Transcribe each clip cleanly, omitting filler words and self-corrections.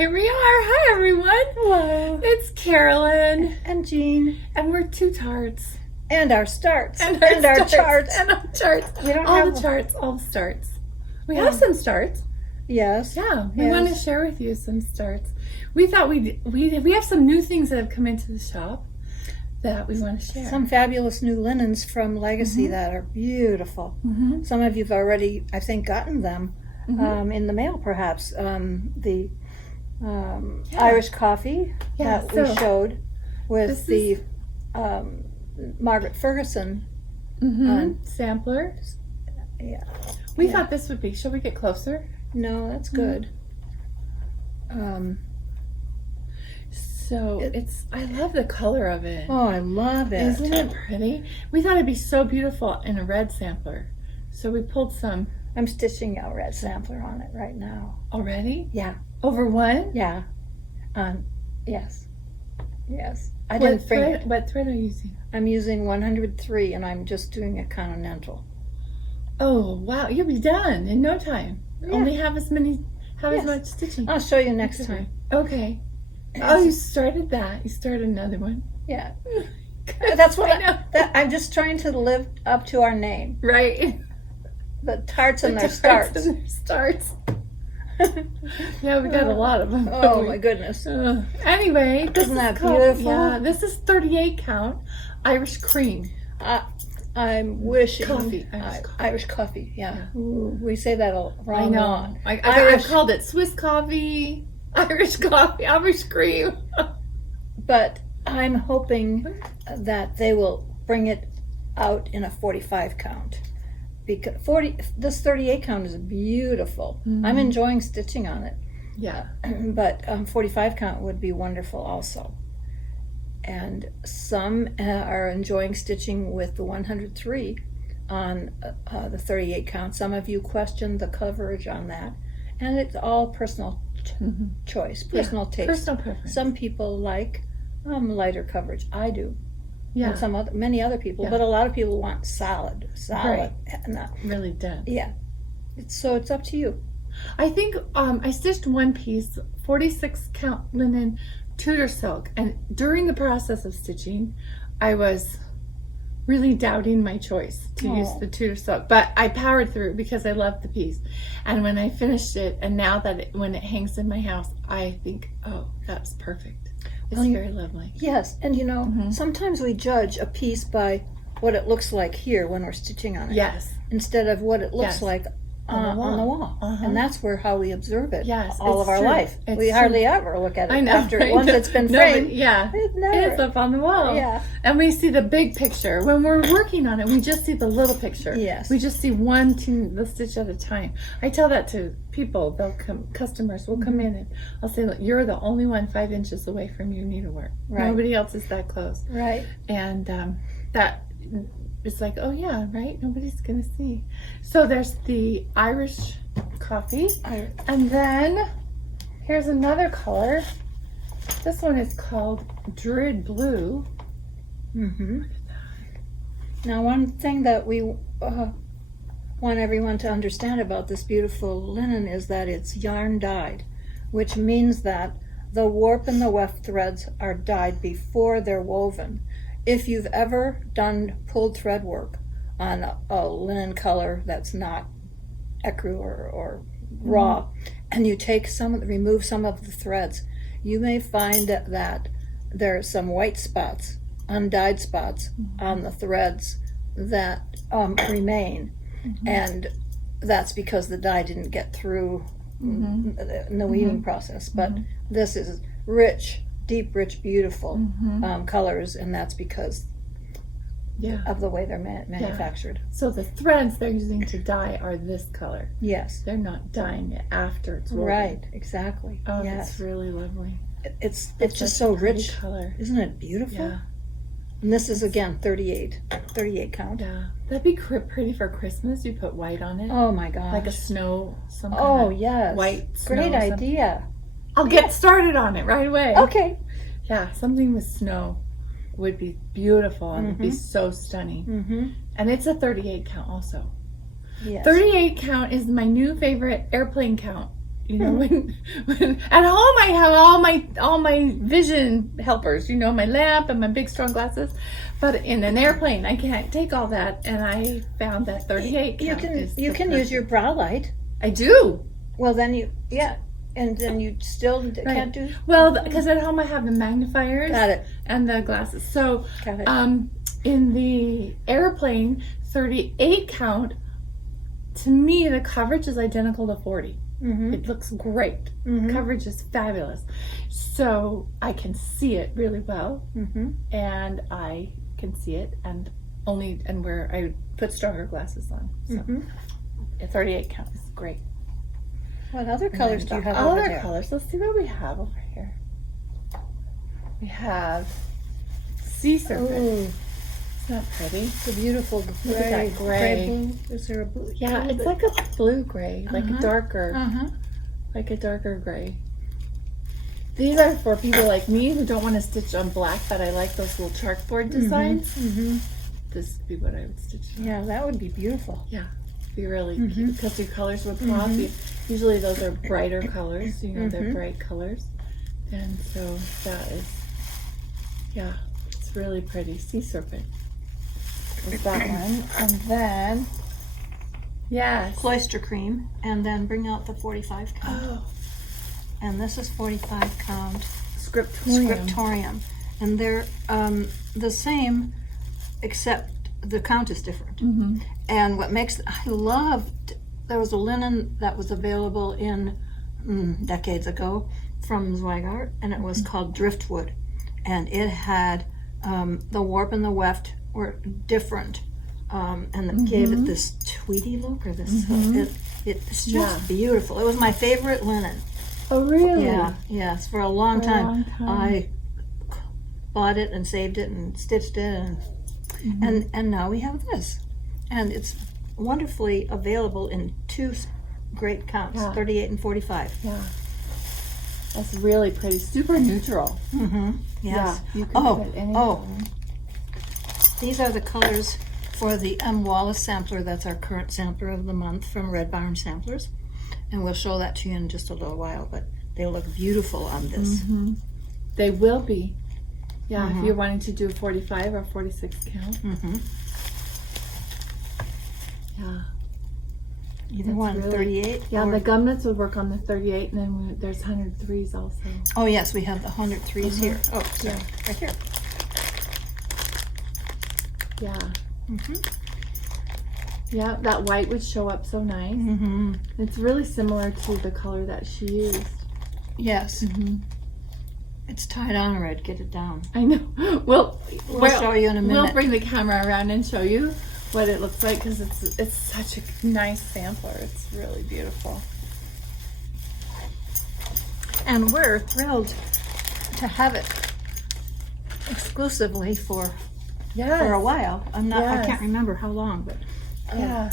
Here we are. Hi, everyone. Hello. It's Carolyn. And Jean. And we're two tarts. And our starts. And our charts. And our charts. We don't all have the charts, all the starts. We Yeah. have some starts. Yes. Yeah, we Yes. want to share with you some starts. We thought we have some new things that have come into the shop that we want to share. Some fabulous new linens from Legacy that are beautiful. Some of you've already, I think, gotten them in the mail, perhaps. The Irish coffee that we showed with the Margaret Ferguson sampler. Yeah. We thought this would be. Shall we get closer? No, that's good. So I love the color of it. Oh, I love it. Isn't it pretty? We thought it'd be so beautiful in a red sampler. So we pulled some. I'm stitching a red sampler on it right now. Already? Yeah. Over one? Yeah. Yes. Yes. I didn't bring it. What thread are you using? I'm using 103 and I'm just doing a continental. Oh, wow. You'll be done in no time. Yeah. Only have as much stitching. I'll show you next time. Okay. Oh, you started that. You started another one. Yeah. That's what I know. I'm just trying to live up to our name. Right. The tarts and their starts. Yeah, we got a lot of them. Oh my goodness. Anyway, Isn't that beautiful? Yeah, this is 38 count Irish cream. I'm wishing Coffee. Irish coffee. Yeah. Ooh, we say that wrong. I know. I called it Swiss coffee, Irish coffee, Irish cream. But I'm hoping that they will bring it out in a 45 count. Because this 38 count is beautiful. I'm enjoying stitching on it. Yeah. But 45 count would be wonderful also. And some are enjoying stitching with the 103 on the 38 count. Some of you questioned the coverage on that. And it's all personal choice, personal taste. Personal preference. Some people like lighter coverage. I do. Yeah. And many other people, but a lot of people want solid, Right. not Really dense. Yeah. So it's up to you. I think I stitched one piece, 46 count linen Tudor silk, and during the process of stitching, I was really doubting my choice to use the Tudor silk, but I powered through because I loved the piece. And when I finished it, and now that when it hangs in my house, I think, oh, that's perfect. It's very lovely. Yes, and you know, sometimes we judge a piece by what it looks like here when we're stitching on it. Yes. Instead of what it looks like on the wall. And that's how we observe it all of our life. We hardly ever look at it after once it's been framed. It's up on the wall. Yeah. And we see the big picture. When we're working on it, we just see the little picture. Yes. We just see the stitch at a time. I tell that to people. Customers will come in and I'll say, look, you're the only one 5 inches away from your needlework. Right. Nobody else is that close. Right. And that... It's like, oh yeah, right? Nobody's gonna see. So there's the Irish coffee. And then here's another color. This one is called Druid Blue. Now, one thing that we want everyone to understand about this beautiful linen is that it's yarn dyed, which means that the warp and the weft threads are dyed before they're woven. If you've ever done pulled thread work on a linen color that's not ecru or raw, and you remove some of the threads, you may find that there are some white spots, undyed spots on the threads that remain, and that's because the dye didn't get through in the weaving process. But this is rich, deep, rich, beautiful colors, and that's because of the way they're manufactured. So the threads they're using to dye are this color. Yes. They're not dyeing it after it's woven. Right, exactly. Oh, yes. that's really lovely. It's just so rich. Color. Isn't it beautiful? Yeah. And this is, again, 38 count. Yeah. That'd be pretty for Christmas. You put white on it. Oh, my gosh. Like a snow, some kind of yes. white snow. Great idea. I'll get started on it right away. Okay. Yeah, something with snow would be beautiful and would be so stunning. And it's a 38 count also. Yes. 38 count is my new favorite airplane count. You know, when at home I have all my vision helpers, you know, my lamp and my big strong glasses. But in an airplane, I can't take all that, and I found that 38 You count can is you the can use your perfect. brow light. I do. Well, then and then you still can't do. Well, because at home I have the magnifiers Got it. and the glasses. So Got it. in the airplane, 38 count, to me, the coverage is identical to 40. Mm-hmm. It looks great. Mm-hmm. Coverage is fabulous. So I can see it really well, Mm-hmm. and I can see it, and where I put stronger glasses on. So Mm-hmm. a 38 count is great. What other And colors then do you have other over there? colors. Let's see what we have over here. We have sea serpent. Ooh, Isn't that pretty? it's a beautiful Look at that gray. blue. Is there a blue? Yeah, it's like a blue gray, like a darker, like a darker gray. These are for people like me who don't want to stitch on black, but I like those little chalkboard designs. Mm-hmm. This would be what I would stitch on. Yeah, that would be beautiful. Be really cute because your colors would pop. Usually those are brighter colors, you know, they're bright colors. And so that is, it's really pretty. Sea serpent is that one. And then, yes. Cloister cream, and then bring out the 45 count. Oh, And this is 45 count scriptorium. scriptorium. And they're the same, except the count is different. Mm-hmm. And what makes, I loved, there was a linen that was available in decades ago from Zweigart, and it was called Driftwood. And it had, the warp and the weft were different. And it gave it this tweedy look, or this, it's just beautiful. It was my favorite linen. Oh, really? Yeah, yes, for a long For a time. long time. I bought it and saved it and stitched it, and now we have this, and it's wonderfully available in two great counts, 38 and 45. Yeah. That's really pretty. Super neutral. Mm-hmm. Yes. Yeah, you can put anything. These are the colors for the Wallace Sampler. That's our current sampler of the month from Red Barn Samplers. And we'll show that to you in just a little while, but they look beautiful on this. They will be. Yeah, if you're wanting to do a 45 or 46 count. Yeah. Either That's one, really- 38. Yeah, or, the gumnets would work on the 38, and then there's 103s also. oh yes, we have the 103s here. Oh, sorry, right here. Yeah. Mm-hmm. Yeah, that white would show up so nice. Mm-hmm. It's really similar to the color that she used. Yes. It's tied on already. Get it down. I know. We'll show you in a minute. We'll bring the camera around and show you what it looks like because it's such a nice sampler. It's really beautiful. And we're thrilled to have it exclusively for a while. I Yes. can't remember how long, but Yeah.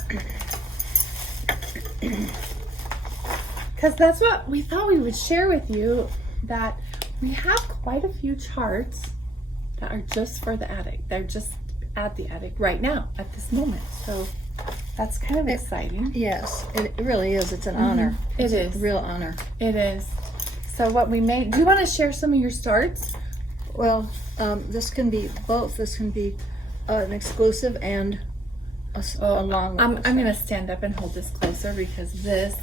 Because that's what we thought we would share with you, that we have quite a few charts that are just for the attic. They're just at the attic right now, at this moment. So that's kind of exciting. yes, it really is. It's an honor. It It's is. a real honor. It is. So what we made, do you want to share some of your starts? Well, this can be both. This can be an exclusive and a long. I'm going to stand up and hold this closer because this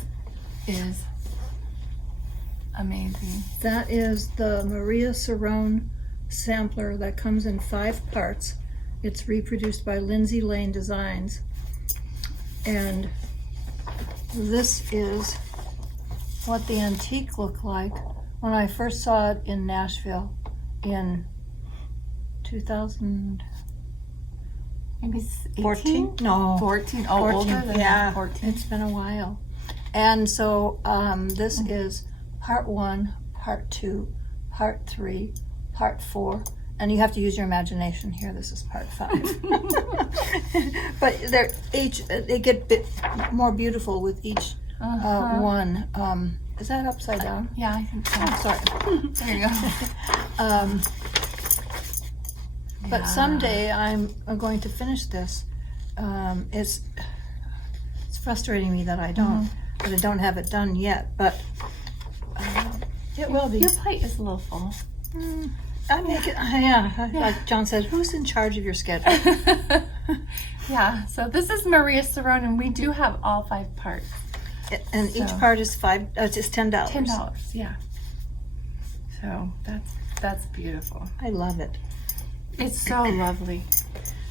is amazing. That is the Maria Cerrone sampler that comes in 5 parts. It's reproduced by Lindsay Lane Designs. And this is what the antique looked like when I first saw it in Nashville in 2000. Maybe 14? No. 14. Oh, 14, older than yeah. that. 14. It's been a while. And so this is part 1, part 2, part 3, part 4. And you have to use your imagination here. This is part 5. But they get more beautiful with each one. Is that upside down? Yeah, I think so. Oh, sorry. There you go. But someday I'm going to finish this. It's frustrating me that I don't. but I don't have it done yet. But it will be. Your plate is a little full. I make it. Yeah. Like John said, who's in charge of your schedule? Yeah. So this is Maria Cerrone, and we do have all 5 parts. And each part is just $10. $10. Yeah. So that's beautiful. I love it. It's so lovely.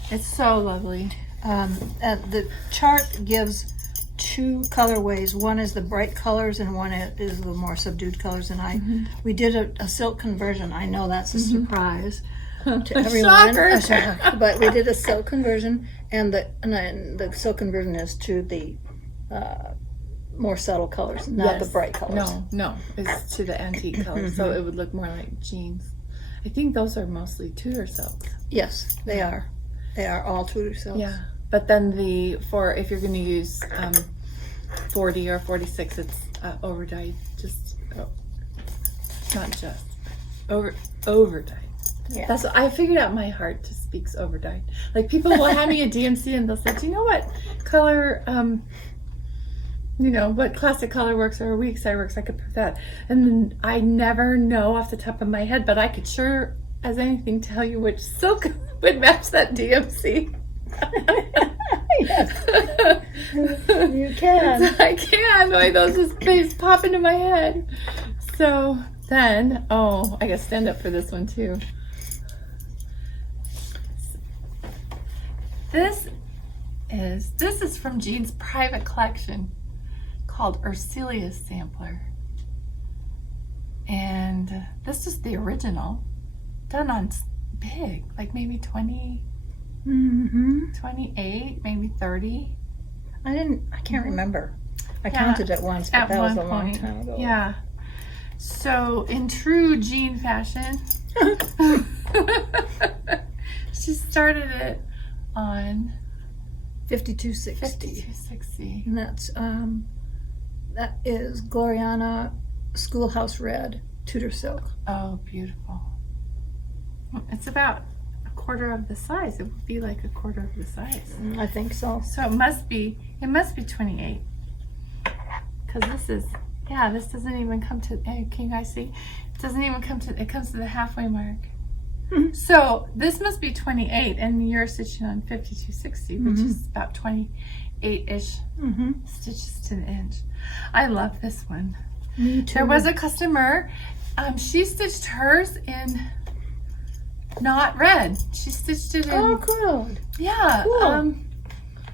It's so lovely. The chart gives 2 colorways. One is the bright colors, and one is the more subdued colors. And we did a silk conversion. I know that's a surprise to everyone. Shocker. But we did a silk conversion, and the silk conversion is to the more subtle colors, not the bright colors. No, it's to the antique colors, so it would look more like jeans. I think those are mostly Tudor silks. Yes, they are. They are all Tudor silks. Yeah, but then if you're going to use 40 or 46, it's overdyed. Overdyed. Yeah. That's what I figured out. My heart just speaks overdyed. Like people will hand me a DMC and they'll say, "Do you know what color?" What classic color works or weak side works, I could put that. And then I never know off the top of my head, but I could sure as anything tell you which silk would match that DMC. Yes. You can. I can. Like those just pop into my head. So then, I gotta stand up for this one too. This is from Jean's private collection, called Wallace Sampler. And this is the original, done on big, like maybe 20, 28, maybe 30. I can't remember. I counted it once, but that was a long time ago. Yeah. So in true Jean fashion, she started it on 5260. 5260. And that is Gloriana Schoolhouse Red Tudor silk. Oh, beautiful. It's about a quarter of the size. It would be like a quarter of the size. I think so. So it must be 28. Because this doesn't even come to, can you guys see? It doesn't even come to, it comes to the halfway mark. So this must be 28, and you're stitching on 5260, which is about 28-ish stitches to the inch. I love this one. Me too. There was a customer, she stitched hers in not red. She stitched it in, Oh, cool. yeah, Cool.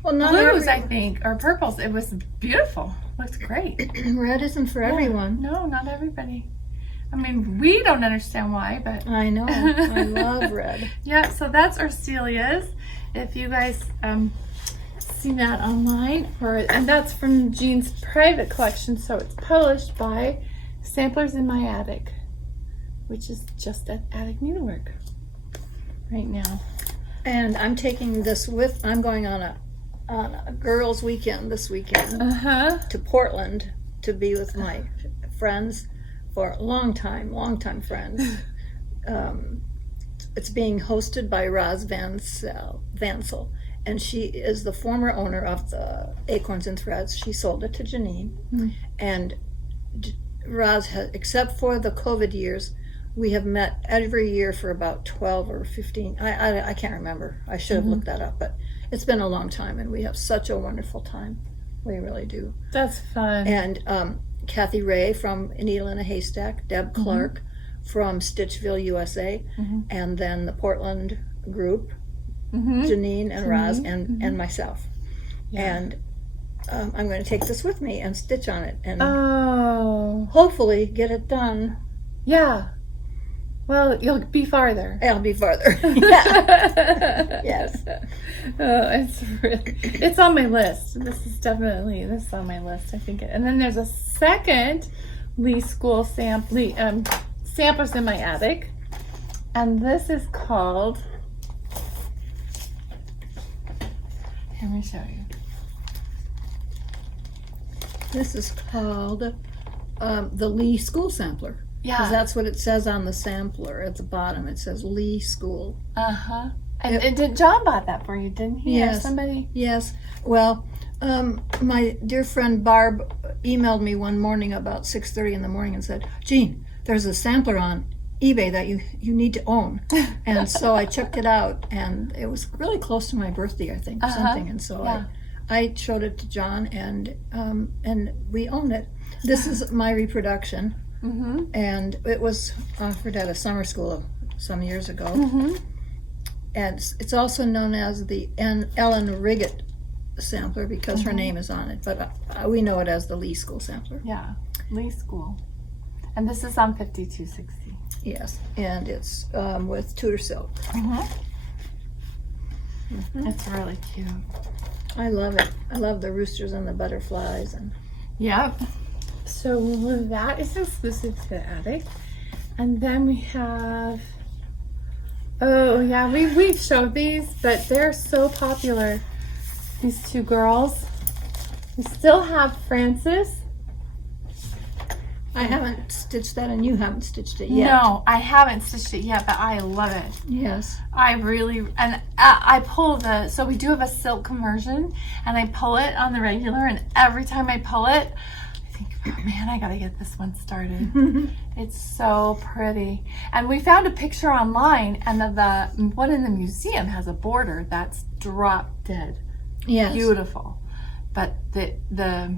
Well, not blues, I think, or purples. It was beautiful. Looks great. Red isn't for everyone. No, not everybody. I mean, we don't understand why, but I know. I love red. yeah. So that's Arcelia's. If you guys seen that online, and that's from Jean's private collection. So it's published by Samplers in My Attic, which is just at Attic Needlework right now. And I'm taking this I'm going on a girls' weekend this weekend to Portland to be with my friends for long time friends. It's being hosted by Roz Vansel, and she is the former owner of the Acorns and Threads. She sold it to Janine, and Roz has, except for the COVID years, we have met every year for about 12 or 15. I can't remember. I should have looked that up, but it's been a long time, and we have such a wonderful time. We really do. That's fun. And Kathy Ray from Needle in a Haystack, Deb Clark from Stitchville, USA, and then the Portland group, Janine and Roz and myself. Yeah. And I'm going to take this with me and stitch on it and hopefully get it done. Yeah. Well, you'll be farther. I'll be farther. Yeah. Yes. It's on my list. This is on my list, I think. And then there's a second Lee School Samplers in My Attic. And this is called, let me show you. This is called the Lee School Sampler. Yeah. Because that's what it says on the sampler at the bottom. It says Lee School. And John bought that for you, didn't he? Yes. Or somebody? Yes. Well, My dear friend Barb emailed me one morning about 6:30 in the morning and said, Jean, there's a sampler on eBay that you need to own. And so I checked it out, and it was really close to my birthday, I think, or something. And so Yeah. I showed it to John, and we own it. This is my reproduction, and it was offered at a summer school some years ago. And it's also known as the Ellen Riggett sampler because her name is on it, but we know it as the Lee School sampler. Yeah, Lee School. And this is on 5260. Yes, and it's with Tudor silk. It's really cute. I love it. I love the roosters and the butterflies. And Yep. So that is exclusive to the attic. And then we have, oh yeah, we've showed these, but they're so popular. These two girls. We still have Frances. I haven't stitched that, and you haven't stitched it yet. No, I haven't stitched it yet, but I love it. Yes. I really, and I pull so we do have a silk conversion, and I pull it on the regular, and every time I pull it, I think, oh man, I gotta get this one started. It's so pretty. And we found a picture online, and the one in the museum has a border that's drop dead. Yes. Beautiful. But the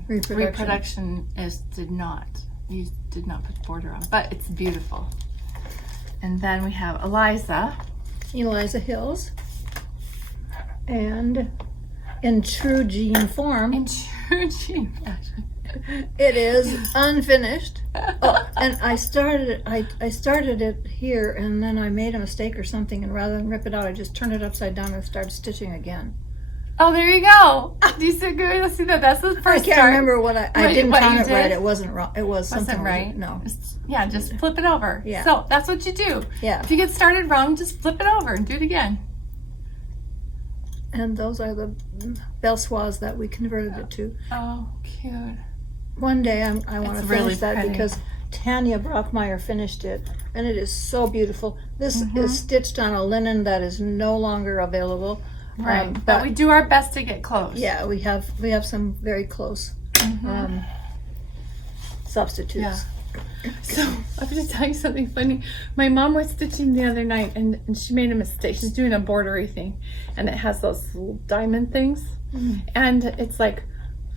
Reproduction. You did not put the border on, but it's beautiful. And then we have Eliza Hills. And in true Jean form, in true Jean fashion. it is unfinished. And I started it here, and then I made a mistake or something, and rather than rip it out, I just turned it upside down and started stitching again. Oh, there you go. Do you see, let's see that? That's the first I can't start. remember what I didn't what count you it right. did? It wasn't wrong. It was something Wasn't right. No. Yeah, just flip it over. Yeah. So that's what you do. Yeah. If you get started wrong, just flip it over and do it again. And those are the Belsoise that we converted it to. Oh, cute. One day I want to It's finish really that pretty. because Tanya Brockmeyer finished it, and it is so beautiful. This is stitched on a linen that is no longer available. Right. But we do our best to get close. Yeah, we have some very close substitutes. Yeah. So I'm going to tell you something funny. My mom was stitching the other night, and she made a mistake. She's doing a bordery thing, and it has those little diamond things, and it's like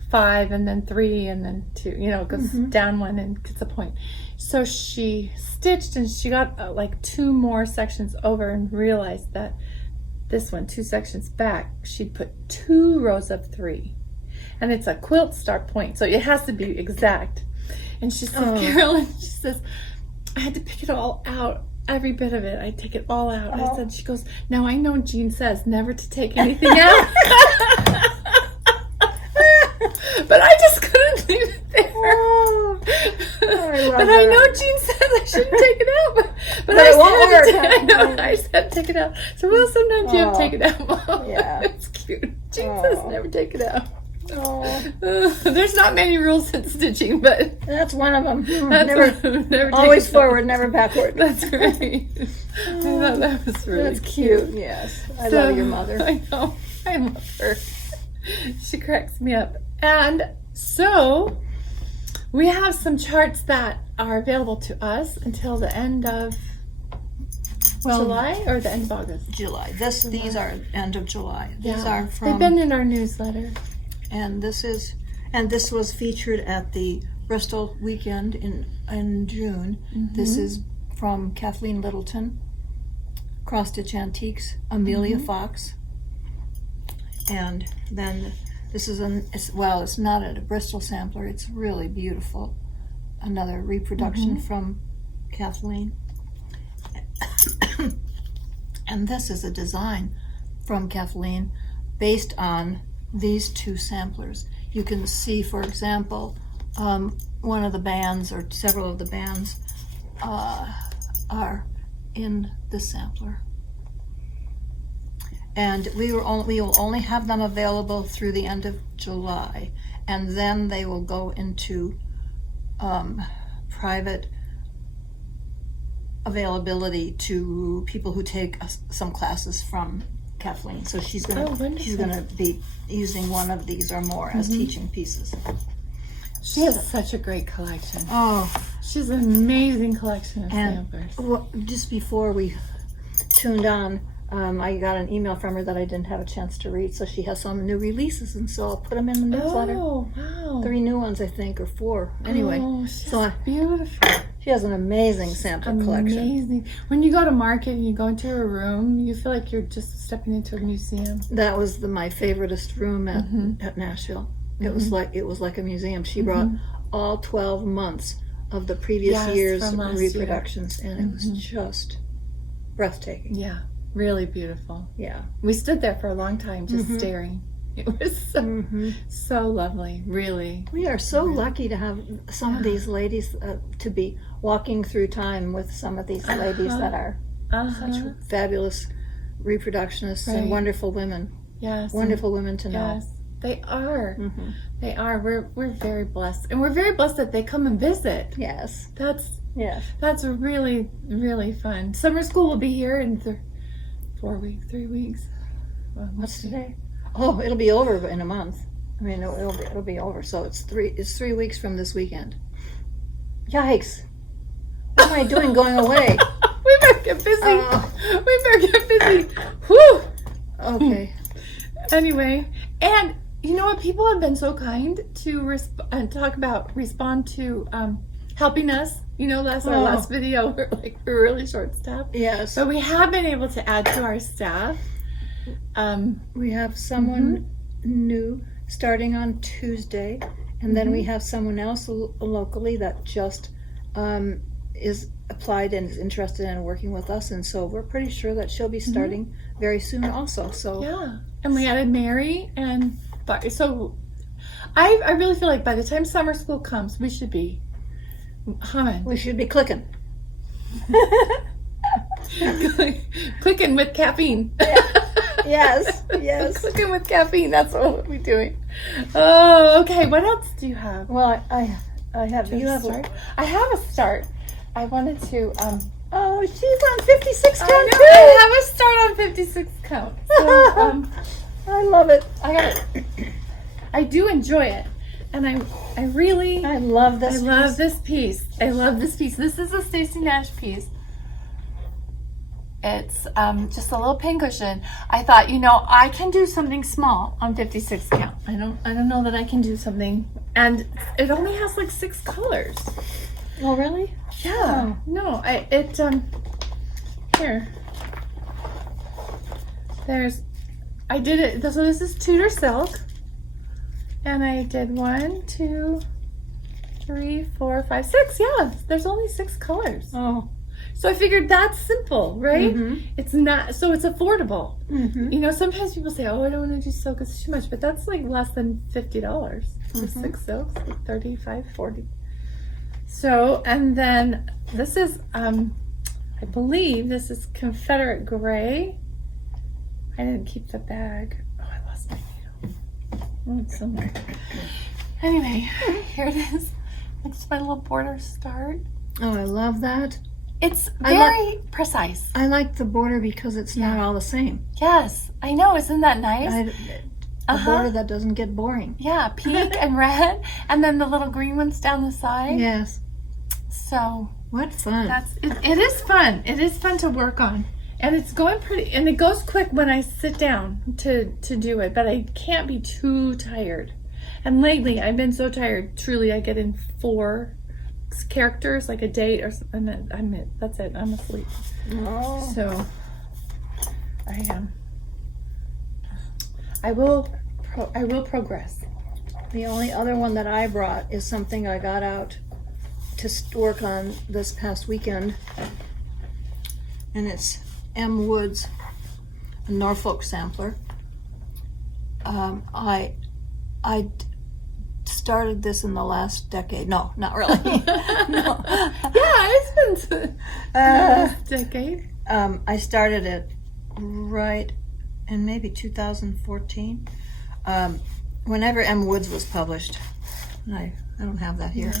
5 and then 3 and then 2. You know, it goes down 1 and gets a point. So she stitched, and she got like 2 more sections over, and realized that this one, 2 sections back, she'd put 2 rows of 3, and it's a quilt start point, so it has to be exact. And she said, Carolyn, she says, I had to pick it all out, every bit of it. I take it all out. I said, she goes, now I know Jean says never to take anything out. But I just couldn't leave it there. But I know Jean says I shouldn't take it out. But I it won't work. I know, I said take it out. So, well, sometimes you have to take it out, Mom. Yeah. It's cute. Jean says never take it out. Oh, There's not many rules in stitching, but that's one of them. that's Never, take always it out. forward, never backward. That's right. I thought that was really That's cute. Yes, I love your mother. I know. I love her. She cracks me up. And so we have some charts that are available to us until the end of July or the end of August. July. These are end of July. These Yeah. are from. They've been in our newsletter. And this was featured at the Bristol weekend in June. This is from Kathleen Littleton, Cross Stitch Antiques, Amelia Fox, and then this is it's not a Bristol sampler. It's really beautiful. Another reproduction from Kathleen, and this is a design from Kathleen based on these 2 samplers. You can see, for example, one of the bands or several of the bands are in this sampler. And we will only have them available through the end of July, and then they will go into private availability to people who take some classes from Kathleen. So she's Oh, gonna wonderful. be using one of these or more as teaching pieces. She has such a great collection. Oh, She has an amazing collection of and samplers. just before we tuned on, I got an email from her that I didn't have a chance to read. So she has some new releases, and so I'll put them in the newsletter. Oh, wow. 3 new ones, I think, or 4. Anyway, Oh, she's so beautiful. she has an amazing sampler collection. Amazing. When you go to market and you go into a room, you feel like you're just stepping into a museum. That was my favoriteest room at Nashville. It was like a museum. She brought all 12 months of the previous year's from last year. reproductions, and it was just breathtaking. Yeah, really beautiful. Yeah. We stood there for a long time just staring. It was so lovely, really. We are so lucky to have some of these ladies to be walking through time with some of these ladies that are such fabulous reproductionists and Right. wonderful women. Yes. Wonderful women to know. Yes, they are. They are. We're very blessed, and we're very blessed that they come and visit. Yes. That's Yes. really, really fun. Summer school will be here in 3 weeks. Well, What's today? Oh, it'll be over in a month. I mean, it'll be over. So it's 3 weeks from this weekend. Yikes! What am I doing going away? We better get busy. We better get busy. Whew. Okay. Anyway, and you know what? People have been so kind to respond to helping us. You know, our last video, we're really short staffed. Yes. But we have been able to add to our staff. We have someone new starting on Tuesday, and then we have someone else locally that just is applied and is interested in working with us, and so we're pretty sure that she'll be starting very soon also. So Yeah, and we added Mary, and so I really feel like by the time summer school comes, we should be humming. we should be clicking. Clicking with caffeine. Yes, yes. Clicking with caffeine. That's what we'll be doing. Oh, okay. What else do you have? Well, I have. Do You have. start? I have a start. I wanted to. Oh, she's on 56 I count know, too. I have a start on 56 count. So, I love it. I got it. I do enjoy it, and I really. I love this. I love this piece. I love this piece. This is a Stacey Nash piece. It's just a little pincushion. I thought, I can do something small on 56 count. I don't know that I can do something, and it only has like 6 colors. Oh, really? Yeah. Oh. No, here. I did it. So this is Tudor silk, and I did 1, 2, 3, 4, 5, 6. Yeah, there's only 6 colors. Oh. So I figured that's simple, right? Mhm. It's not, so it's affordable. Mm-hmm. Sometimes people say, oh, I don't want to do silk, it's too much, but that's like less than $50 for 6 silks, like 35, 40. So, and then this is, I believe this is Confederate Gray. I didn't keep the bag. Oh, I lost my needle. Oh, it's somewhere. Anyway, here it is. Next to my little border start. Oh, I love that. It's very precise. I like the border because it's not all the same. Yes, I know. Isn't that nice? A border that doesn't get boring. Yeah, pink and red, and then the little green ones down the side. Yes. So What fun. it is fun. It is fun to work on, and it's going pretty. And it goes quick when I sit down to do it. But I can't be too tired. And lately, I've been so tired. Truly, I get in 4 characters, like a date or something. That's it. I'm asleep. Oh. So I will progress. The only other one that I brought is something I got out to work on this past weekend, and it's M. Woods, a Norfolk sampler. I started this in the last decade. No, not really. No. Yeah, it's been a decade. I started it right in maybe 2014. Whenever M. Woods was published. I don't have that here.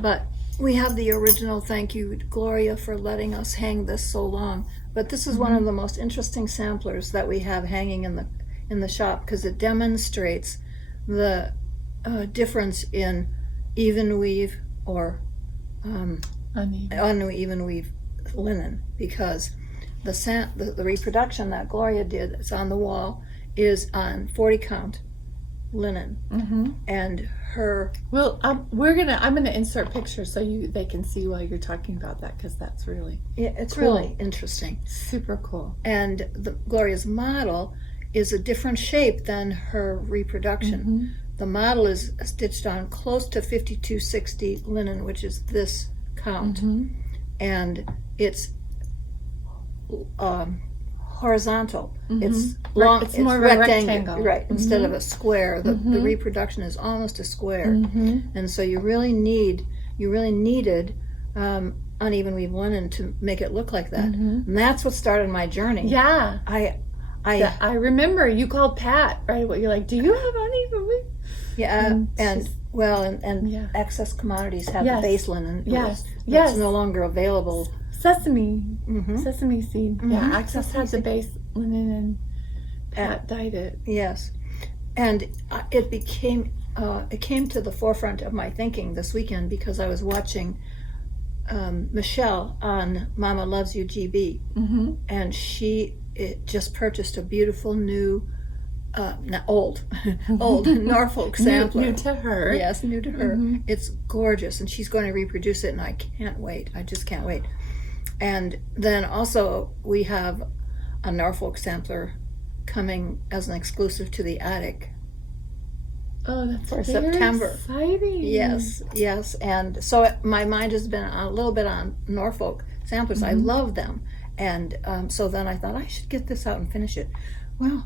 But we have the original. Thank you, Gloria, for letting us hang this so long. But this is one of the most interesting samplers that we have hanging in the shop, because it demonstrates the difference in even weave or uneven weave linen, because the reproduction that Gloria did is on the wall is on 40 count linen, and her. Well, I'm gonna insert pictures so they can see while you're talking about that, because that's really It's cool. really interesting. Super cool. And Gloria's model is a different shape than her reproduction. The model is stitched on close to 5260 linen, which is this count, and it's horizontal. It's long. It's more of a rectangle. Right? Instead of a square, the reproduction is almost a square, and so you really needed uneven weave linen to make it look like that. And that's what started my journey. Yeah. I remember you called Pat, right? What you're like, do you have uneven weave? Yeah, and excess commodities have the base linen. Yes. It's no longer available. Sesame seed. Yeah, Access had the base linen, and Pat dyed it. Yes, and it came to the forefront of my thinking this weekend because I was watching Michelle on Mama Loves You GB, and she just purchased a beautiful new, old Norfolk sampler. New to her. Yes, new to her. It's gorgeous, and she's going to reproduce it, and I can't wait. I just can't wait. And then also we have a Norfolk sampler coming as an exclusive to the attic. Oh, that's for very September. Exciting. Yes. And so my mind has been a little bit on Norfolk samplers. I love them. And so then I thought I should get this out and finish it. Well,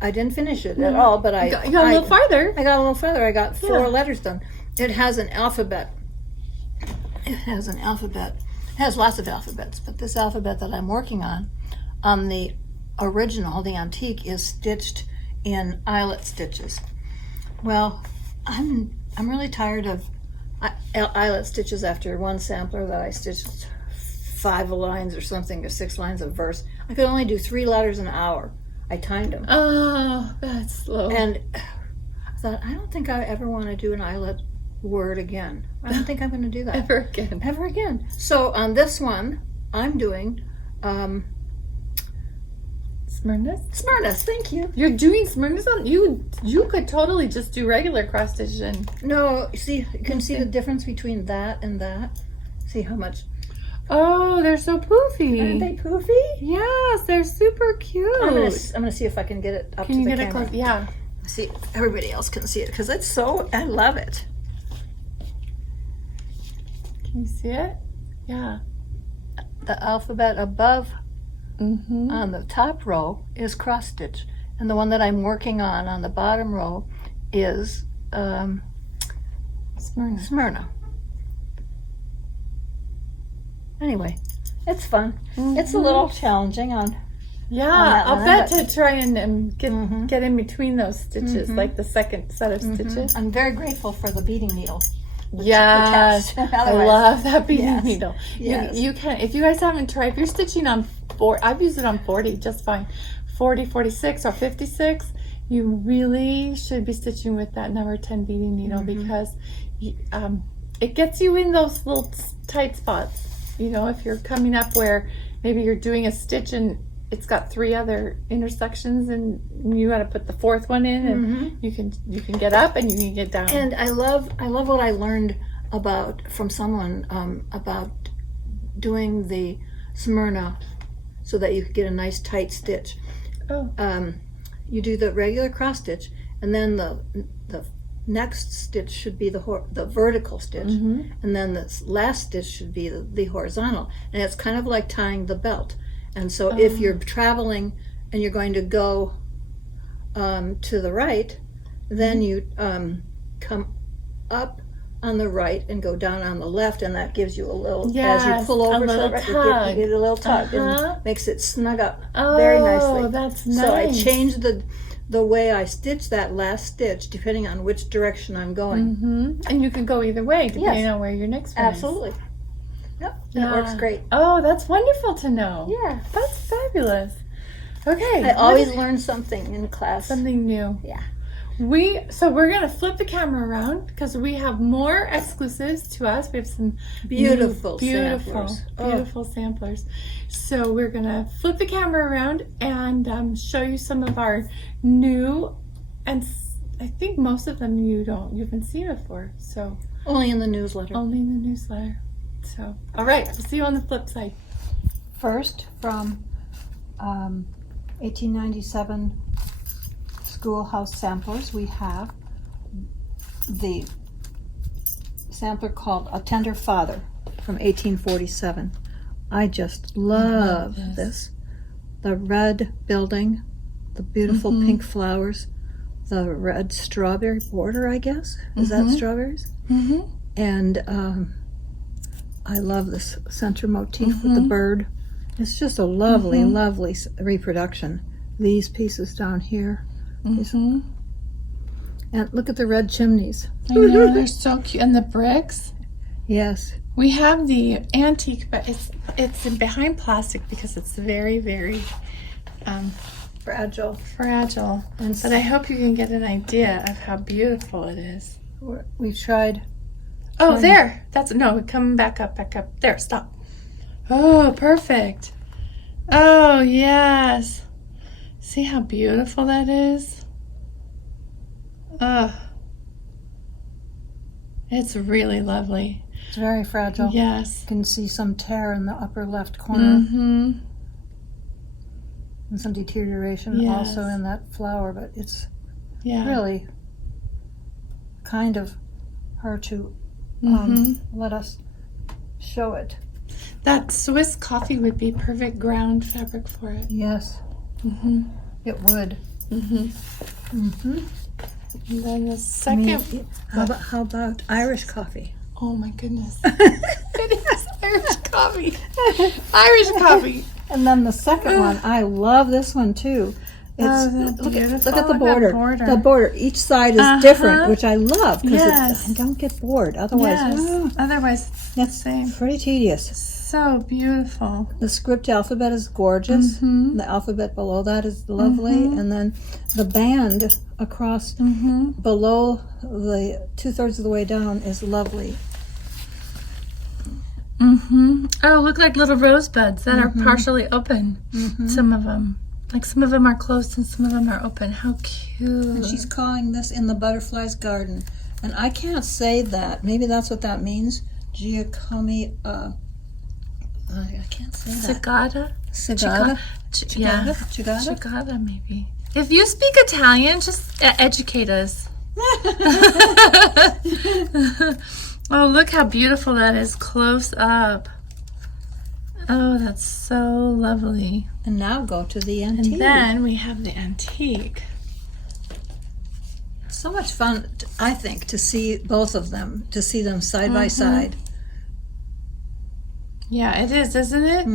I didn't finish it at all, but you got a little farther. I got a little farther. I got 4 letters done. It has an alphabet. It has lots of alphabets, but this alphabet that I'm working on the original, the antique, is stitched in eyelet stitches. Well, I'm really tired of eyelet stitches after one sampler that I stitched 5 lines or something, or 6 lines of verse. I could only do 3 letters an hour. I timed them. Oh, that's slow. And I thought, I don't think I ever want to do an eyelet word again. I don't think I'm going to do that. Ever again. So on this one, I'm doing Smyrnas, thank you. You're doing Smyrnas on you could totally just do regular cross stitch and no, see, you can see the difference between that and that. See how much. Oh, they're so poofy. Aren't they poofy? Yes, they're super cute. I'm gonna see if I can get it up to the camera. Close? Yeah. See if everybody else can see it, because it's so, I love it. Can you see it? Yeah. The alphabet above on the top row is cross stitch, and the one that I'm working on the bottom row is Smyrna. Anyway, it's fun. It's a little challenging on. Yeah, I'll bet to try and get in between those stitches, like the second set of stitches. I'm very grateful for the beading needle. Yes, I love that beading needle. Yes. You can, if you guys haven't tried, if you're stitching on 4, I've used it on 40 just fine, 40, 46, or 56, you really should be stitching with that number 10 beading needle because it gets you in those little tight spots. You know, if you're coming up where maybe you're doing a stitch and it's got 3 other intersections and you got to put the 4th one in, and you can get up and you can get down. And I love what I learned from someone about doing the Smyrna so that you could get a nice tight stitch. You do the regular cross stitch, and then the next stitch should be the vertical stitch, and then the last stitch should be the horizontal, and it's kind of like tying the belt. And so if you're traveling and you're going to go to the right, then you come up on the right and go down on the left, and that gives you a little, as you pull over to the right, you get a little tug, and makes it snug up very nicely. Oh, that's nice. So I changed the way I stitch that last stitch depending on which direction I'm going. And you can go either way depending on where your next one is. Absolutely. Yep, that works great. Oh, that's wonderful to know. Yeah. That's fabulous. Okay. I always learn something in class. something new. Yeah. So we're gonna flip the camera around because we have more exclusives to us. We have some Beautiful beautiful samplers. samplers. So we're gonna flip the camera around and show you some of our new, and I think most of them you haven't seen before. So Only in the newsletter. only in the newsletter. So all right, we'll see you on the flip side. First, from 1897 Schoolhouse Samplers, we have the sampler called A Tender Father from 1847. I just love this. The red building, the beautiful pink flowers, the red strawberry border, I guess. Is that strawberries? And I love this center motif with the bird. It's just a lovely, lovely reproduction. These pieces down here. And look at the red chimneys. I know, they're so cute. And the bricks. Yes. We have the antique, but it's behind plastic because it's very, very Fragile. fragile. And But I hope you can get an idea of how beautiful it is. we've tried. Oh, there. Come back up. There, stop. Oh, perfect. Oh, yes. See how beautiful that is? It's really lovely. It's very fragile. Yes. You can see some tear in the upper left corner and some deterioration also in that flower, but it's really kind of hard to let us show it. That Swiss coffee would be perfect ground fabric for it. Yes, it would. And then the second. How about Irish coffee? Oh my goodness. It is Irish coffee. Irish coffee. And then the second one, I love this one too. It's, look at the border. The border. Each side is different, which I love because I don't get bored. Otherwise, Otherwise, that's pretty tedious. so beautiful. The script alphabet is gorgeous. The alphabet below that is lovely, and then the band across below the 2/3 of the way down is lovely. Oh, look like little rosebuds that are partially open. Some of them. Like some of them are closed and some of them are open. How cute. And she's calling this In the Butterfly's Garden. And I can't say that. Maybe that's what that means. Giacomi, I can't say that. Cicada? Cicada? Yeah. Cicada? Cicada, maybe. If you speak Italian, just educate us. Oh, look how beautiful that is close up. Oh, that's so lovely. And now go to the antique. And then we have the antique. So much fun, I think, to see both of them, to see them side by side. Yeah, it is, isn't it?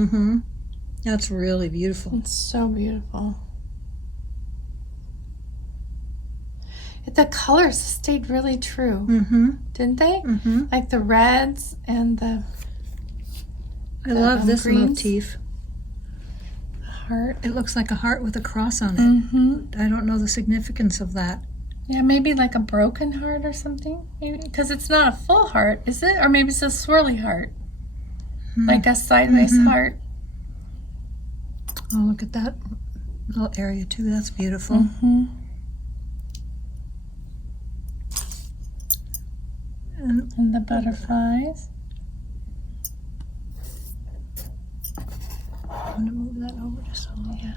That's really beautiful. It's so beautiful. The colors stayed really true, didn't they? Like the reds and the I love this greens. motif. Heart. It looks like a heart with a cross on it. I don't know the significance of that. Yeah, maybe like a broken heart or something. Maybe because it's not a full heart, is it? Or maybe it's a swirly heart, like a sideways heart. Oh, look at that little area too. That's beautiful. And the butterflies. I'm going to move that over just a little. Yeah.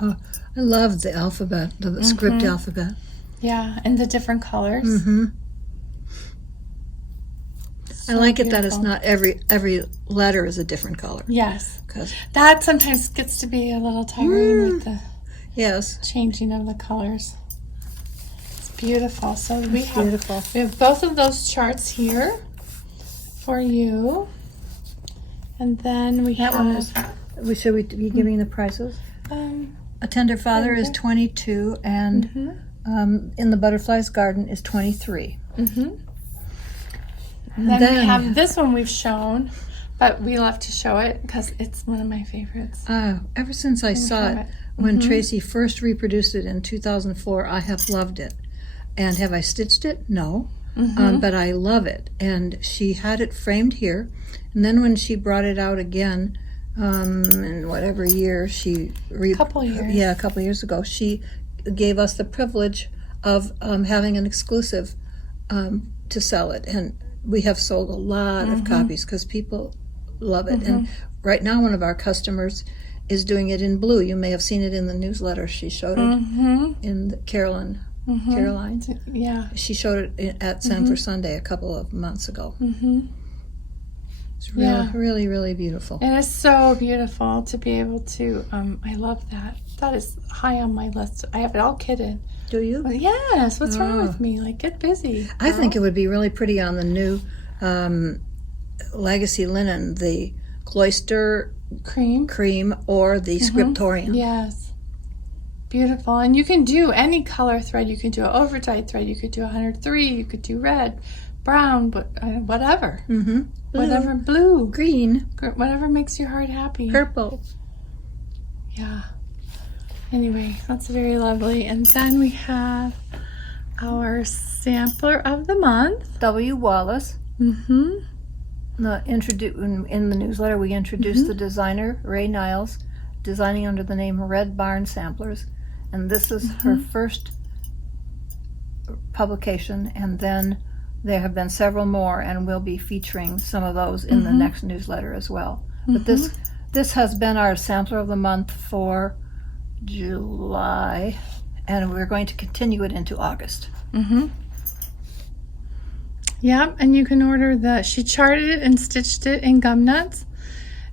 Oh, I love the alphabet, the script alphabet. Yeah, and the different colors. I like it that it's not every letter is a different color. Yes. 'Cause That sometimes gets to be a little tiring with the yes, changing of the colors. It's beautiful. So we beautiful. have both of those charts here for you. And then we That have one is. Should we be giving the prices? A Tender Father is 22, and In the Butterfly's Garden is 23. Then we have this one we've shown, but we love to show it because it's one of my favorites. Ever since I saw it, when Tracy first reproduced it in 2004, I have loved it. And have I stitched it? No. But I love it. And she had it framed here. And then when she brought it out again, in whatever year couple years. Yeah, a couple years ago, she gave us the privilege of having an exclusive to sell it. And we have sold a lot of copies because people love it. And right now one of our customers is doing it in blue. You may have seen it in the newsletter. She showed it in the Caroline. Yeah. She showed it at Sampler Sunday a couple of months ago. It's really, really beautiful. It is so beautiful to be able to, I love that. That is high on my list. I have it all kitted. Do you? Well, yes. What's wrong with me? Like, get busy. I think it would be really pretty on the new Legacy linen, the Cloister cream or the Scriptorium. Yes. Beautiful. And you can do any color thread. You can do an overdyed thread. You could do 103. You could do red, brown, but whatever. Blue. Whatever, blue, green, whatever makes your heart happy. purple. Yeah. Anyway, that's very lovely. And then we have our sampler of the month. W. Wallace. In the newsletter, we introduced the designer, Ray Niles, designing under the name Red Barn Samplers. And this is her first publication. And then there have been several more, and we'll be featuring some of those in the next newsletter as well. But this has been our sampler of the month for July, and we're going to continue it into August. Yeah, and you can order she charted it and stitched it in gum nuts,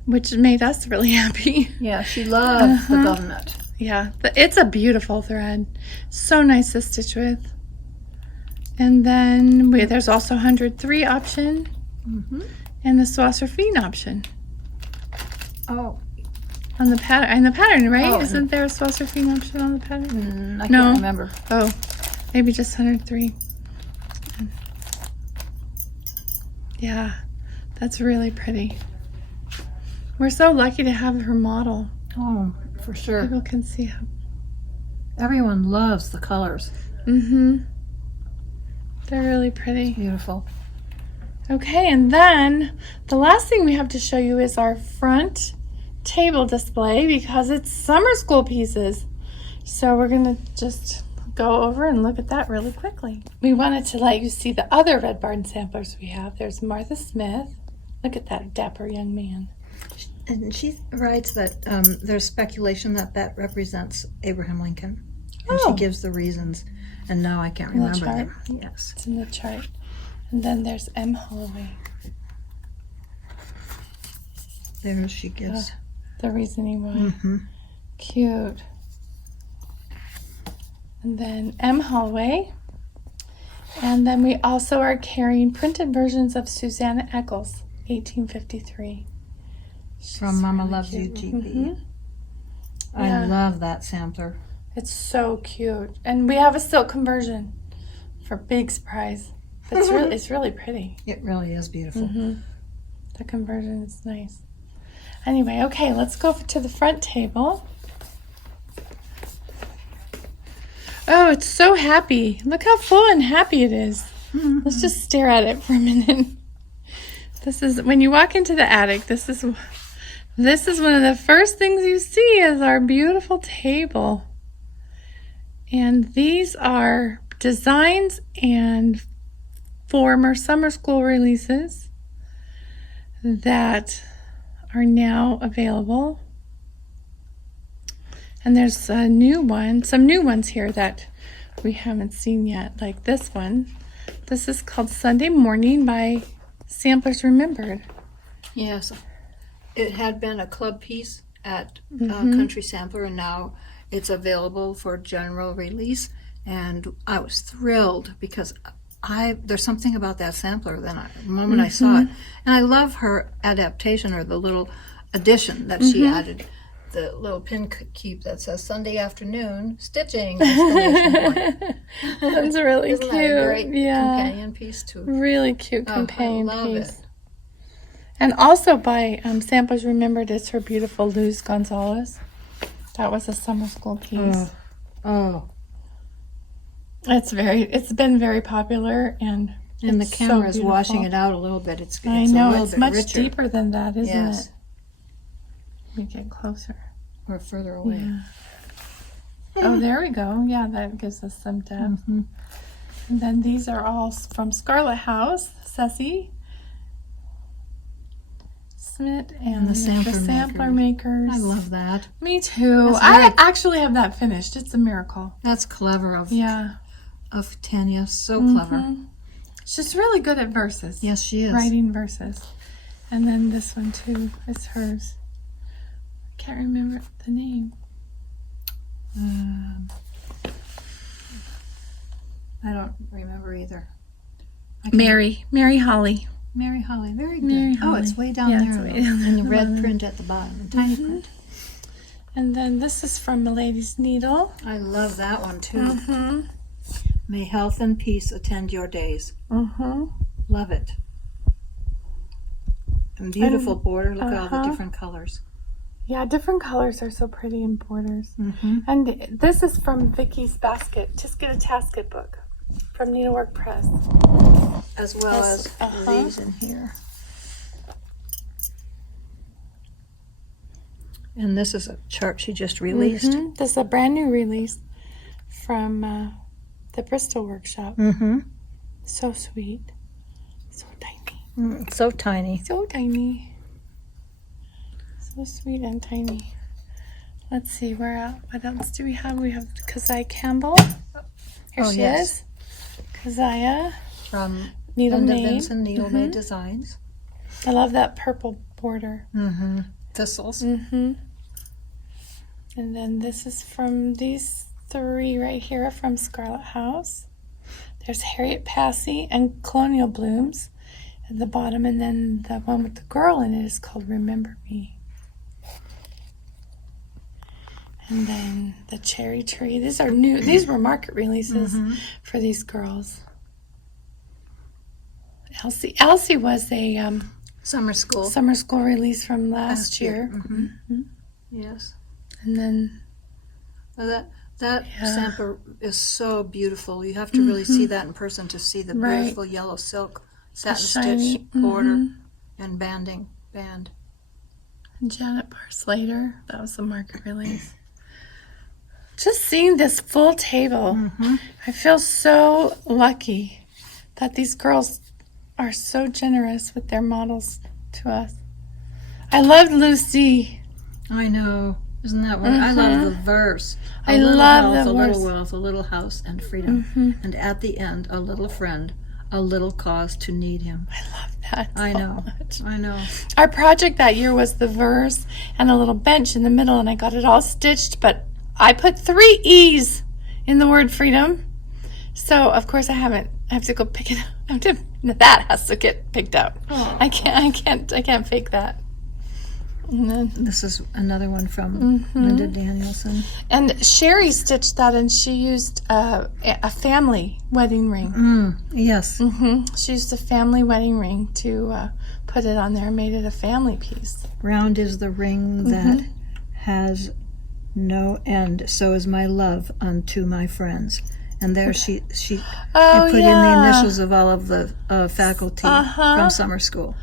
which made us really happy. Yeah, she loves the gum nut. Yeah, it's a beautiful thread. So nice to stitch with. And then there's also 103 option and the Swasserfine option. Oh. On the pattern, right? Oh, Isn't there a Swasserfine option on the pattern? I can't remember. Oh, maybe just 103. Yeah, that's really pretty. We're so lucky to have her model. Oh, for sure. People can see how. Everyone loves the colors. They're really pretty. Beautiful. Okay, and then the last thing we have to show you is our front table display because it's summer school pieces. So we're going to just go over and look at that really quickly. We wanted to let you see the other Red Barn samplers we have. There's Martha Smith. Look at that dapper young man. And she writes that there's speculation that represents Abraham Lincoln. And she gives the reasons. And now I can't remember them. Yes. It's in the chart. And then there's M. Holloway. There she gives the reasoning why. Cute. And then M. Holloway. And then we also are carrying printed versions of Susanna Eccles, 1853. From Mama really Loves You, GB. I love that sampler. It's so cute. And we have a silk conversion for big surprise. It's really pretty. It really is beautiful. The conversion is nice. Anyway, okay, let's go to the front table. Oh, it's so happy. Look how full and happy it is. Let's just stare at it for a minute. This is, when you walk into the attic, this is one of the first things you see is our beautiful table. And these are designs and former summer school releases that are now available. And there's some new ones here that we haven't seen yet, like this one. This is called Sunday Morning by Samplers Remembered. Yes. It had been a club piece at Country Sampler, and now it's available for general release. And I was thrilled because there's something about that sampler the moment I saw it. And I love her adaptation, or the little addition that she added the little pin keep that says Sunday afternoon stitching! Exclamation point. That's really Isn't cute. that a great Yeah. companion piece too? Really cute Oh, companion I love piece. it. And also by Samplers Remembered is her beautiful Luz Gonzalez. That was a summer school piece. Oh. It's been very popular, and And the it's camera's so washing beautiful. it out a little bit. It's I a know, little it's bit much richer. deeper than that, isn't Yes. it? We get closer. Or further away. Yeah. Oh, there we go. Yeah, that gives us some depth. Mhm. And then these are all from Scarlet House, Ceci Smith, and the Sampler Makers. I love that. Me too. That's I very- actually have that finished. It's a miracle. That's clever of Yeah. Tanya. So clever. Mhm. She's really good at verses. Yes, she is. Writing verses. And then this one too is hers. I can't remember the name. I don't remember either. Mary Holly. Mary Holly. Very good. Mary Oh, Holly. it's way down Yeah, there. it's way though. down there And the at the red bottom. print at the bottom. The tiny print. And then this is from Milady's Needle. I love that one too. Mm-hmm. May health and peace attend your days. Mm-hmm. Love it. And beautiful border. Look at all the uh-huh. different colors. Yeah, different colors are so pretty in borders. Mm-hmm. And this is from Vicky's Basket, Tisket a Tasket book from Needlework Press. As well Yes, as uh-huh. these in here. And this is a chart she just released. Mhm. This is a brand new release from the Bristol workshop. Mm-hmm. So sweet. So tiny. So tiny. So tiny. So sweet and tiny. Let's see, what else do we have? We have Keziah Campbell. Here Oh, she yes. is. Keziah. From Needle Linda Made. Vinson, Needle Made Designs. I love that purple border. Mm-hmm. Thistles. Mm-hmm. And then this is from these three right here from Scarlet House. There's Harriet Passy and Colonial Blooms at the bottom, and then the one with the girl in it is called Remember Me. And then the Cherry Tree. These are new. These were market releases for these girls. Elsie was a Summer school. summer school release from last year. Mhm. Yes. And then Well, that Yeah. sampler is so beautiful. You have to really see that in person to see the Right. beautiful yellow silk satin shiny, stitch border mhm. and band. And Janet Parslater, that was the market release. Just seeing this full table, I feel so lucky that these girls are so generous with their models to us. I loved Lucy. I know. Isn't that one? I love the verse. I A little love health, the a verse. little wealth, a little house and freedom. And at the end, a little friend, a little cause to need him. I love that I so know. much. I know. Our project that year was the verse and a little bench in the middle, and I got it all stitched, but I put 3 E's in the word freedom. So, of course, I have to go pick it up. That has to get picked out. Oh. I can't fake that. And then, This is another one from Linda Danielson. and Sherry stitched that, and she used a family wedding ring. Yes. She used a family wedding ring to put it on there and made it a family piece. Round is the ring that has no end. So is my love unto my friends. And there she Oh, put in the yeah. initials of all of the faculty from summer school.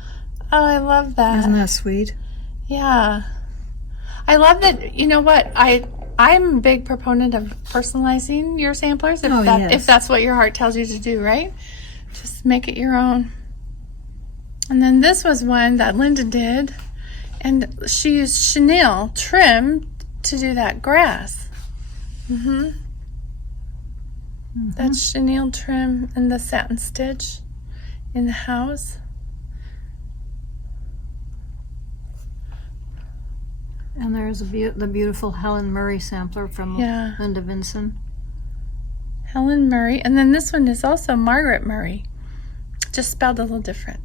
Oh, I love that. Isn't that sweet? Yeah. I love that. You know what? I'm a big proponent of personalizing your samplers if, Oh, yes. if that's what your heart tells you to do, right? Just make it your own. And then this was one that Linda did, and she used chenille trim to do that grass. That's chenille trim and the satin stitch in the house. And there's the beautiful Helen Murray sampler from Yeah. Linda Vinson. Helen Murray. And then this one is also Margaret Murray, just spelled a little different.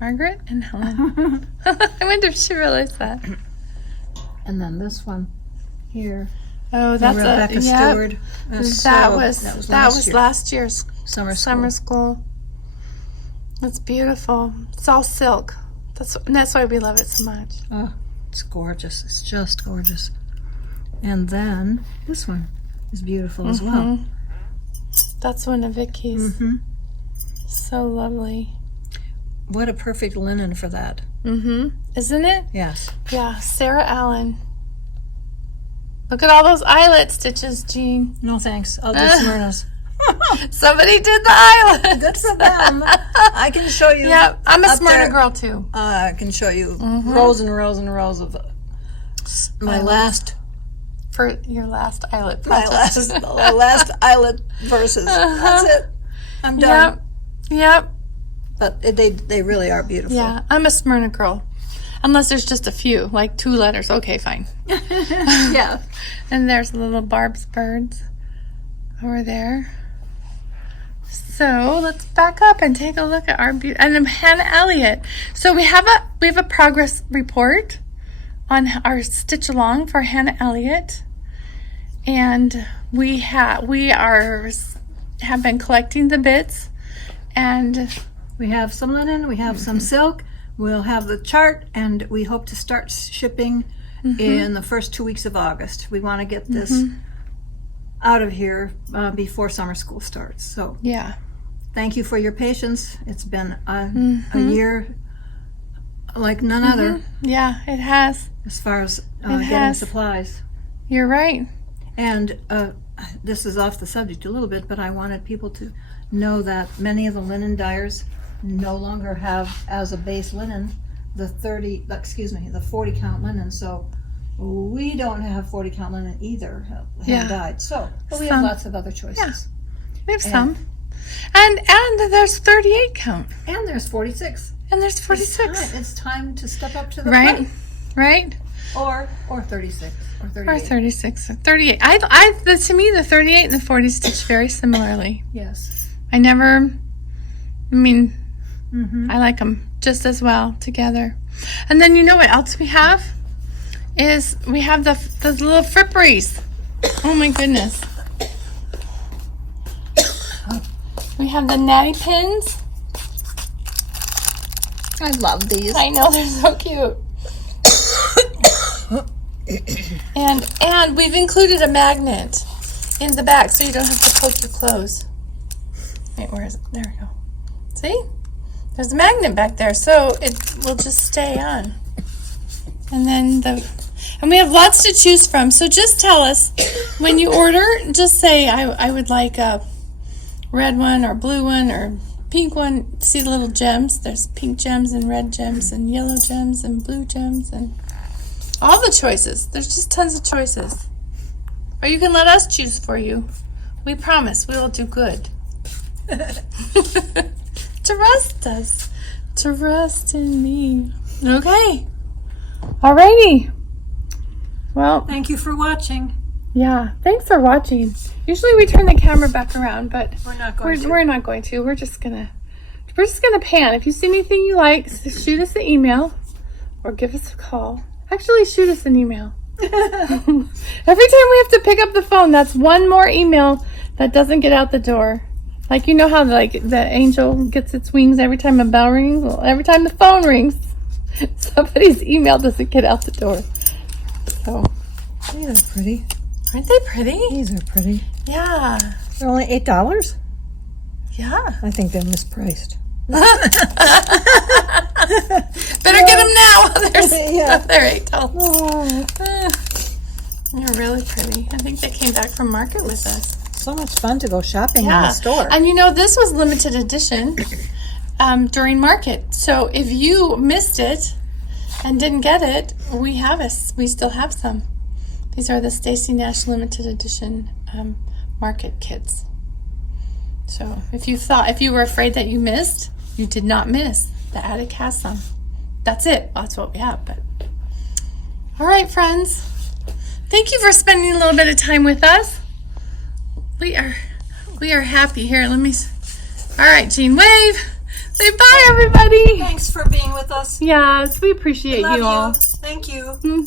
Margaret and Helen. I wonder if she realized that. And then this one here. Oh, that's Rebecca yep. Stewart. That was last year's summer school. That's beautiful. It's all silk. That's why we love it so much. Oh, it's gorgeous. It's just gorgeous. And then this one is beautiful as well. That's one of Vicky's. So lovely. What a perfect linen for that. Isn't it? Yes. Yeah, Sarah Allen. Look at all those eyelet stitches, Jean. No thanks. I'll do Smyrna's. Somebody did the eyelet. Good for them. I can show you. Yeah, I'm a Smyrna girl too. I can show you rows and rows and rows of my last. For your last eyelet project. My last eyelet verses. That's it. I'm done. Yep. But they really are beautiful. Yeah, I'm a Smyrna girl. Unless there's just a few, like 2 letters. Okay, fine. Yeah. And there's little Barb's birds over there. So let's back up and take a look at our and Hannah Elliott. So we have a progress report on our stitch along for Hannah Elliott, and we have been collecting the bits, and we have some linen, we have some silk. We'll have the chart, and we hope to start shipping in the first 2 weeks of August. We want to get this out of here before summer school starts. So yeah, thank you for your patience. It's been a year like none other. Yeah, it has. As far as getting supplies. You're right. And this is off the subject a little bit, but I wanted people to know that many of the linen dyers no longer have as a base linen the 40 count linen. So we don't have 40 count linen either, hand dyed. So, but we have lots of other choices. Yeah, we have some. And there's 38 count. And there's 46. And there's 46. It's time to step up to the plate. Right. Or 36 or 38. Or 36 or 38. To me, the 38 and the 40 stitch very similarly. Yes. I like them just as well together. And then you know what else we have? Is we have the little fripperies. Oh my goodness. We have the Nettie Pins. I love these. I know, they're so cute. and we've included a magnet in the back so you don't have to poke your clothes. Wait, where is it? There we go. See? There's a magnet back there, so it will just stay on. And then and we have lots to choose from, so just tell us when you order, just say I would like a red one or blue one or pink one. See the little gems? There's pink gems and red gems and yellow gems and blue gems and all the choices. There's just tons of choices. Or you can let us choose for you. We promise we will do good. Trust us. Trust in me. Okay. Alrighty. Well, thank you for watching. Yeah, thanks for watching. Usually we turn the camera back around, but we're not going to. We're just gonna pan. If you see anything you like, shoot us an email or give us a call. Actually, shoot us an email. Every time we have to pick up the phone, that's one more email that doesn't get out the door. Like, you know how the angel gets its wings every time a bell rings? Well, every time the phone rings, somebody's email doesn't get out the door. So these are pretty. Aren't they pretty? These are pretty. Yeah. They're only $8? Yeah. I think they're mispriced. Better get them now. They're $8. You're really pretty. I think they came back from market with us. So much fun to go shopping in the store. And this was limited edition during market. So if you missed it and didn't get it, we still have some. These are the Stacy Nash limited edition market kits. So if you were afraid that you missed, you did not miss. The attic has some. That's it. That's what we have. But all right, friends. Thank you for spending a little bit of time with us. We are happy here. All right, Jean, wave. Say bye, everybody. Thanks for being with us. Yes, we appreciate you all. Thank you.